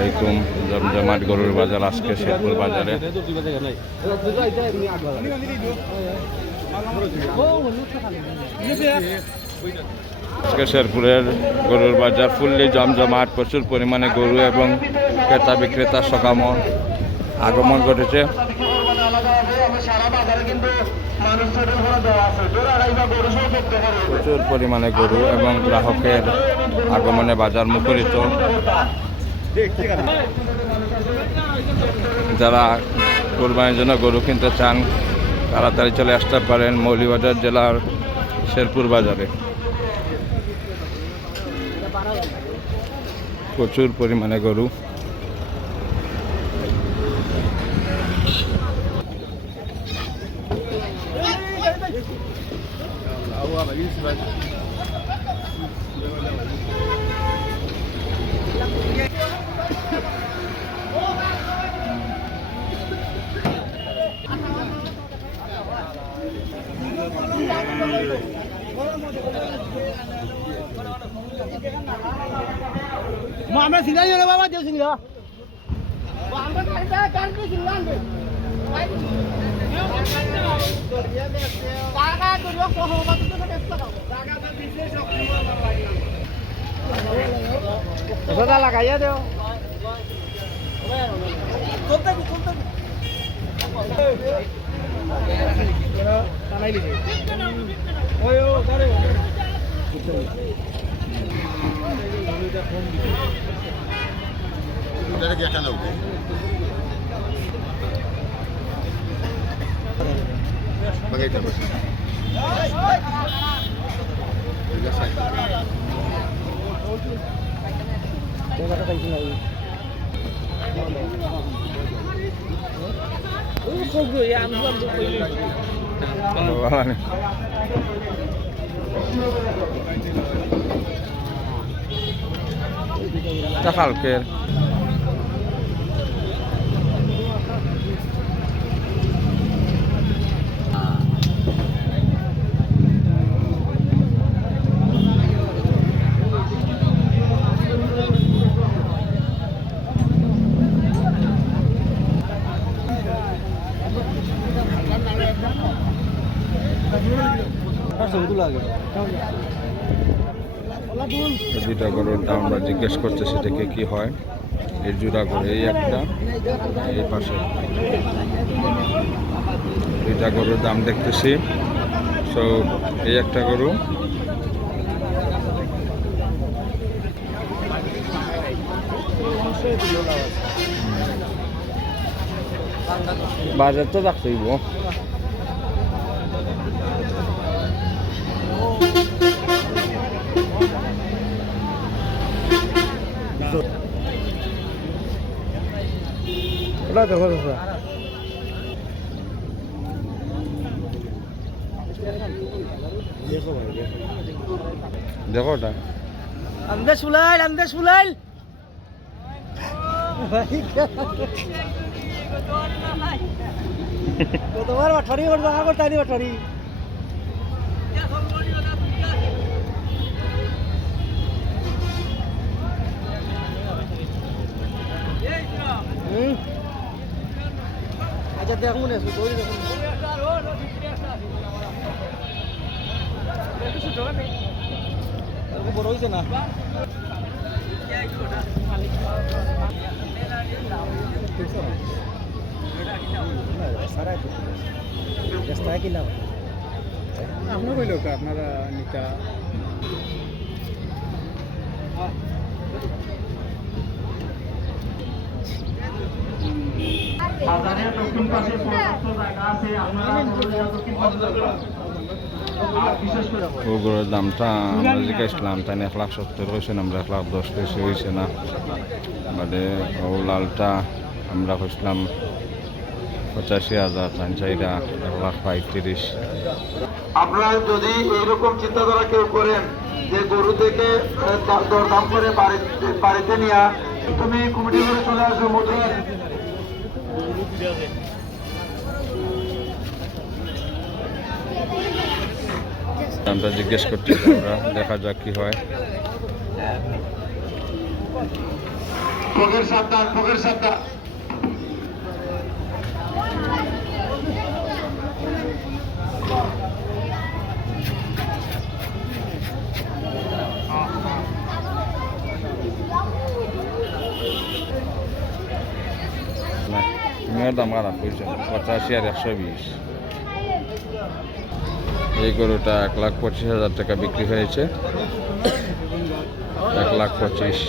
আলাইকুম। জমজমাট গরুর বাজার আজকে শেরপুর বাজারে। আজকে শেরপুরের গরুর বাজার ফুললি জমজমাট, প্রচুর পরিমাণে গরু এবং ক্রেতা বিক্রেতার আগমন ঘটেছে। প্রচুর পরিমাণে গরু এবং গ্রাহকের আগমনে বাজার মুখরিত। যারা কোরবানির জন্য গরু কিনতে চান তাড়াতাড়ি চলে আসতে পারেন মৌলভীবাজার জেলার শেরপুর বাজারে। প্রচুর পরিমাণে গরু। আমরা সিঙ্গাই রে বাবা, দেও সিঙ্গা আমরা কালটা কালকে সিঙ্গা আনবে টাকা করিও কত কত টাকা টাকাটা বিশেষ ওটা লাগাইয়া দেও চলতে টানাই লিখে ওই ও করে Udah dia kan oke. Bagaimana bos? Sudah saya. Coba kita isi lagi. Kok gue ya ambil কালকের দুইটা গরুর দাম আমরা জিজ্ঞেস করছে সেটাকে কি হয়। এই জোড়া করে এই একটা, এই পাশে দুইটা গরুর দাম দেখতেছি। সো এই একটা গরু বাজার তো রাখতেইব। ওটা দেখো দেখো ওটা अंदर सुलाइल तो तुम्हारा मठरी और जगह करता नहीं मठरी अच्छा देखो ना इसको कोई देखो बड़ा ही ना सारा रास्ता की ना आपने कोई लोग আপনারা নিকা বাজারের দক্ষিণ পাশে পর্যাপ্ত জায়গা আছে আপনারা দক্ষিণ পাশে ওগুলোর দামটা আমরা জিজ্ঞাসলাম তাই 1,70,000 কইছেন, আমরা 1,10,000 কইছি, হয়েছে না। মানে ও লালটা আমরা কইছিলাম 85,000, তাই চাইরা 1,35,000। আপনারা যদি এইরকম চিন্তাধারা কেউ করেন যে গরু থেকে দরদাম করে বাড়িতে নিয়ে তুমি কমিটি করে চলে আসো মুদ্রা দামটা জিজ্ঞেস করতে আমরা, দেখা যাক কি হয়। ফকের সাবধান, ফকের সাবধান। তুমিও দাম খারাপ করছো 85 আর 120। এই গরুটা 1,25,000 টাকা বিক্রি হয়েছে। 1,25,000।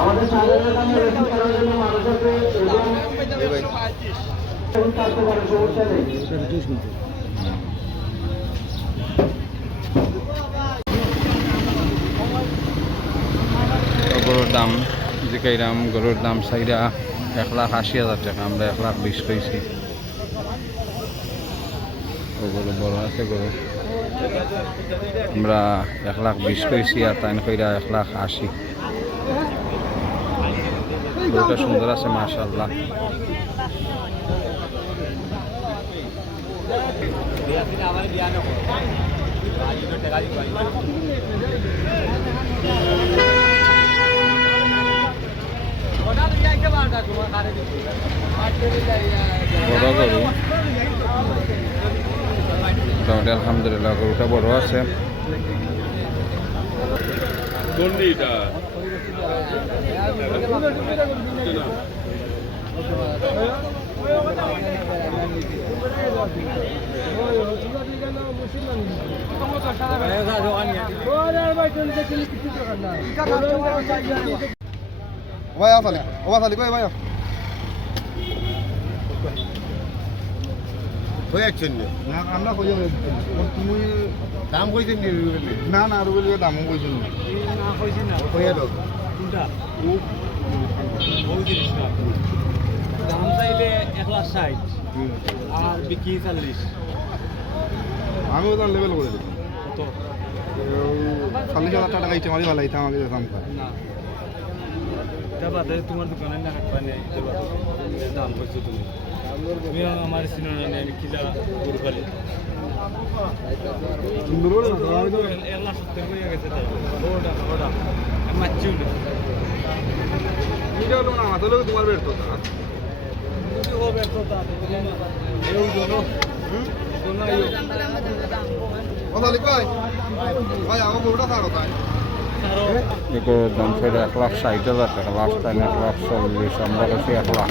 আমাদের সাধারণ বেশি করার জন্য মানুষ আছে এবং থাকতে পারে, সমস্যা নেই। গরুর দাম জিকাইরাম, গরুর দাম চাইরা 1,80,000 টাকা, আমরা 1,20,000 কইছি। গরু বড় আছে গরু, আমরা 1,20,000 কইছি আর তাই কইরা 1,80,000। গরুটা সুন্দর আছে মাশাআল্লাহ। বড় গরু মোটামুটি আলহামদুলিল্লাহ, গরুটা বড় আছে। ভাই আসালি ও আসালি কই ভাই হয়ে যাচ্ছেন না আমরা কই তুমি দাম কইছেন না না আর বলি দাম কইছ না হয়ে তো দাম চাইলে 1,60,000 আর বিক্রি 40। আমি ওটা লেভেল করে দিলাম কত? 40,000 টাকা ইচ্ছে মারি ভালো ইতাম আমাকে দাম কর না এটা বাদে তোমার দোকানে না কাটবা নেই, এটা বাদে দাম করছো তুমি। তুমি আমার সিনেমা নেই, আমি কিলা গরু খালি সুন্দর করে না আমি তো 1,70,000 হয়ে গেছে। তাই ওটা ওটা মারছিও না, এটা হলো না মাথা লোক তোমার বের তো যদি ও ব্যর্থ তা এই জন্য শোনা ও আসালি কই ভাই আমার গরুটা ছাড়ো তাই এই গরুর দাম ছিল 1,60,000 টাকা, লাস্ট টাইম 1,40,000, আমরা কাছে 1,00,000।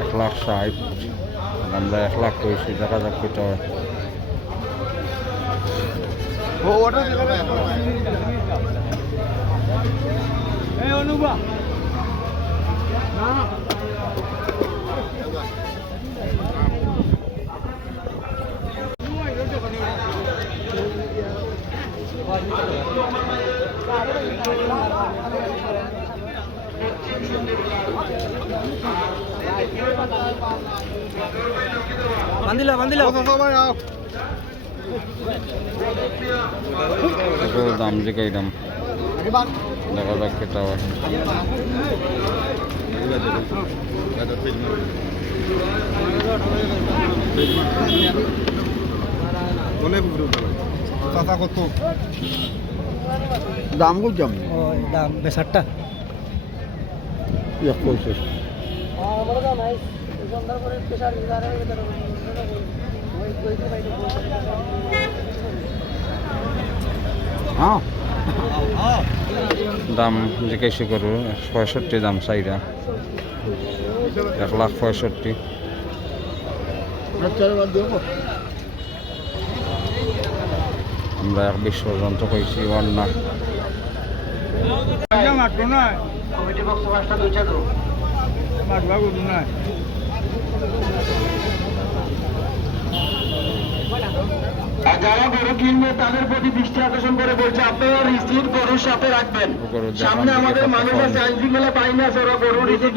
$1,60,000 আমরা 1,00,000 কইছি, দেখা যাক কত হয়। ও ওটা এই অনুবা না বান্দিলা বান্দিলা ভাই আও গরুর দাম জিকাইলাম, দেখা যাক কত হয়। কোনে পুরো চাচা কত দাম কই যাম ও দাম 60টা এক কইছে হ্যাঁ দাম জিজ্ঞাসা করু 65 দাম চাইরা 1,65,000। আমরা 1,20 পর্যন্ত কইছি, ওর না মাত্র নয় কমিটি বক্স পাঁচটা দুইটা দো মাতবা গরু নয় আর যারা গরু কিনবে তাদের প্রতি দৃষ্টি আকর্ষণ করে বলছে আপনারা রিসিট গরুর সাথে রাখবেন সামনে আমাদের মানুষ আছে আইন শৃঙ্খলা বাহিনী আছে ওরা গরুর রিসিট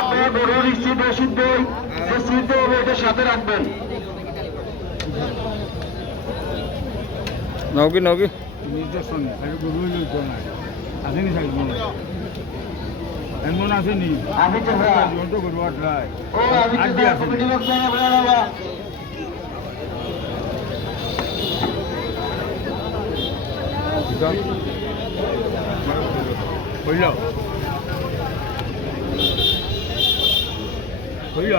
আপনারা গরুর রিসিট রসিদ বই যে সিট দেবো এটার সাথে রাখবেন নৌকি নৌকি নির্দেশন গরু লইত না আসেনি থাকবে এমন আসেনি আমি তো তো গরু আটলাই ও আমি তো কমিটি বক্স আপনারা হইল হইল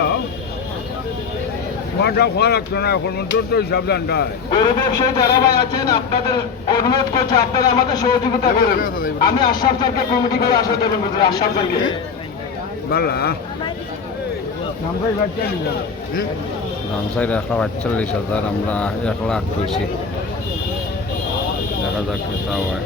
তোমারটা খোয়া লাগতো না এখন তোর তো হিসাব জানটায় গরু ব্যবসায়ী যারা ভাই আছেন আপনাদের অনুরোধ করছে আপনারা আমাদের সহযোগিতা করেন আমি আশরাফ স্যারকে কমিটি করে আসা দেবেন বুঝলেন আশরাফ স্যারকে বালা নামটাই বাচ্চা নিলাম রামসাই 1,48,000 আমরা 1 লাখ কইছি দেখা যাক কি তা হয়